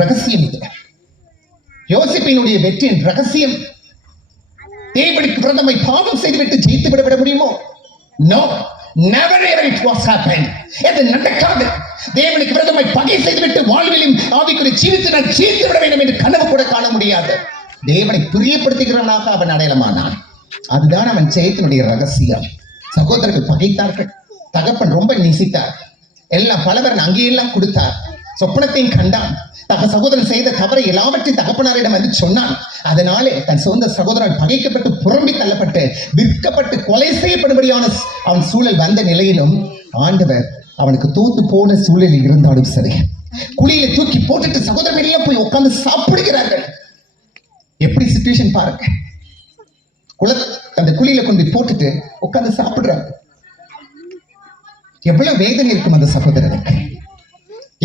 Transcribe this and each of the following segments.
ரகசியம் இது. யோசிப்பினுடைய வெற்றியின் ரகசியம் தேவனுக்கு விரோதமாய் பாவம் செய்துவிட்டு ஜெயித்து விட முடியுமோ? No, never ever it was happened. இது நடக்காது. தேவனுக்கு விரோதமாய் பகை செய்துவிட்டு வாழ்விலும் ஆவிக்குரிய ஜீவித்து நான் ஜெயித்து விட வேண்டும் என்று கனவு கூட காண முடியாது. தேவனை பிரியப்படுத்துகிறவனாக அவன் அடையாளமானான். அதுதான் அவன் ஜெயத்தினுடைய ரகசியம். சகோதரர்கள் பகைத்தார்கள், தகப்பன் ரொம்ப நேசித்தார், எல்லாம் பலவரன் அங்கேயெல்லாம் கொடுத்தார், சொப்பனத்தையும் கண்டான், சகோதரன் செய்த தவறை எல்லாவற்றையும் தகப்பனாரிடம் வந்து சொன்னான். அதனாலே தன் சொந்த சகோதரன் பகைக்கப்பட்டு புறம்பி தள்ளப்பட்டு விற்கப்பட்டு கொலை செய்யப்படும்படியான அவன் சூழல் வந்த நிலையிலும் ஆண்டவர் அவனுக்கு தோத்து போன சூழலில் இருந்தாலும் சரி, குழியில தூக்கி போட்டுட்டு சகோதரன் எல்லாம் போய் உட்கார்ந்து சாப்பிடுகிறார்கள். எப்படி சிச்சுவேஷன் பாருங்க. அந்த குழியில கொண்டு போட்டுட்டு உட்கார்ந்து சாப்பிடுறாங்க. எவ்வளவு வேதனை இருக்கும் அந்த சகோதரனுக்கு,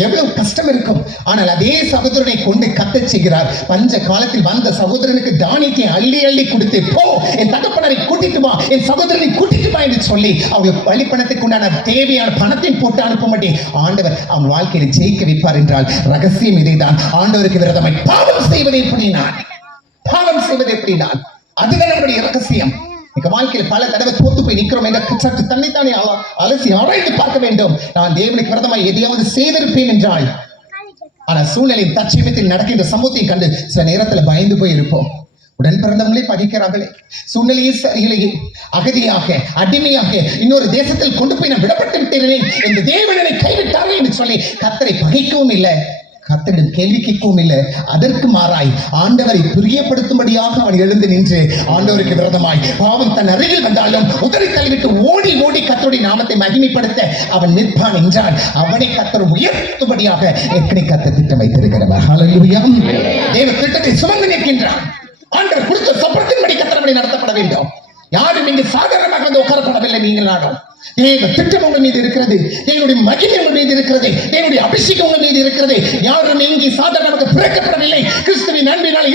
எவ்வளவு கஷ்டம் இருக்கும். ஆனால் அதே சகோதரனை கொண்டு கத்த செய்கிறார். பஞ்ச காலத்தில் வந்த சகோதரனுக்கு தானியத்தை அள்ளி அள்ளி கொடுத்து, போ என் தகப்பனரை கூட்டிட்டு வா, என் சகோதரனை கூட்டிட்டு வா என்று சொல்லி அவங்களுக்கு பள்ளிப்பணத்துக்கு உண்டான தேவையான பணத்தை போட்டு அனுப்ப மாட்டேன். ஆண்டவர் அவன் வாழ்க்கையில ஜெயிக்க வைப்பார் என்றால் ரகசியம் இதைதான். ஆண்டவருக்கு விரோதமாய் பாவம் செய்வது எப்படி நான், பாவம் செய்வது எப்படி நான், அதுதான் நம்முடைய ரகசியம். எங்க வாழ்க்கையில் பல தடவை தோத்து போய் நிற்கிறோம் என்ற சற்று தன்னைத்தானே அலசி ஆராய்ந்து பார்க்க வேண்டும். நான் தேவனுக்கு விரோதமாய் எதையாவது செய்திருப்பேன் என்றால், ஆனால் சூழ்நிலையின் தற்சமயத்தில் நடக்கின்ற சமூகத்தை கண்டு சில நேரத்தில் பயந்து போய் இருப்போம். உடன் பிறந்தவங்களே பகைக்கிறார்களே, சூழ்நிலையே சரியில்லையே, அகதியாக அடிமையாக இன்னொரு தேசத்தில் கொண்டு போய் நான் விடப்பட்டு விட்டேன், இந்த தேவனை கைவிட்டார்கள் என்று சொல்லி கர்த்தரை பகைக்கவும் இல்லை, கர்த்தரிடம் கேள்வி கேட்கவும் இல்லை. அதற்கு மாறாய் ஆண்டவரை பிரியப்படுத்தும்படியாக அவன் எழுந்து நின்று ஆண்டவருக்கு விரோதமாய் பாவம் தன் அருகில் வந்தாலும் உதறி தள்ளிவிட்டு ஓடி ஓடி கர்த்தருடைய நாமத்தை மகிமைப்படுத்த அவன் நிற்பான் என்றால் அவனை கர்த்தர் உயர்த்தும்படியாக ஏற்கனவே கர்த்தர் திட்டம் வைத்திருக்கிறவர். ஹல்லேலூயா. தேவ திட்டத்தை சுமந்து நிற்கின்றான். ஆண்டவர் கொடுத்த சப்பரத்தின்படி கர்த்தர் நடத்தப்பட வேண்டும். யாரும் இங்கு சாதாரணமாக வந்து உட்காரப்படவில்லை. நீங்கள் நாடும் தேவ திட்டம் உங்கள் மீது இருக்கிறது, தேவனுடைய மகிமை உங்கள் மீது இருக்கிறது, தேவனுடைய அபிஷேகம் உங்கள் மீது இருக்கிறது. யாரும் இங்கே சாதாரணமாக பிறக்கப்படவில்லை. கிறிஸ்துவின் அன்பினால்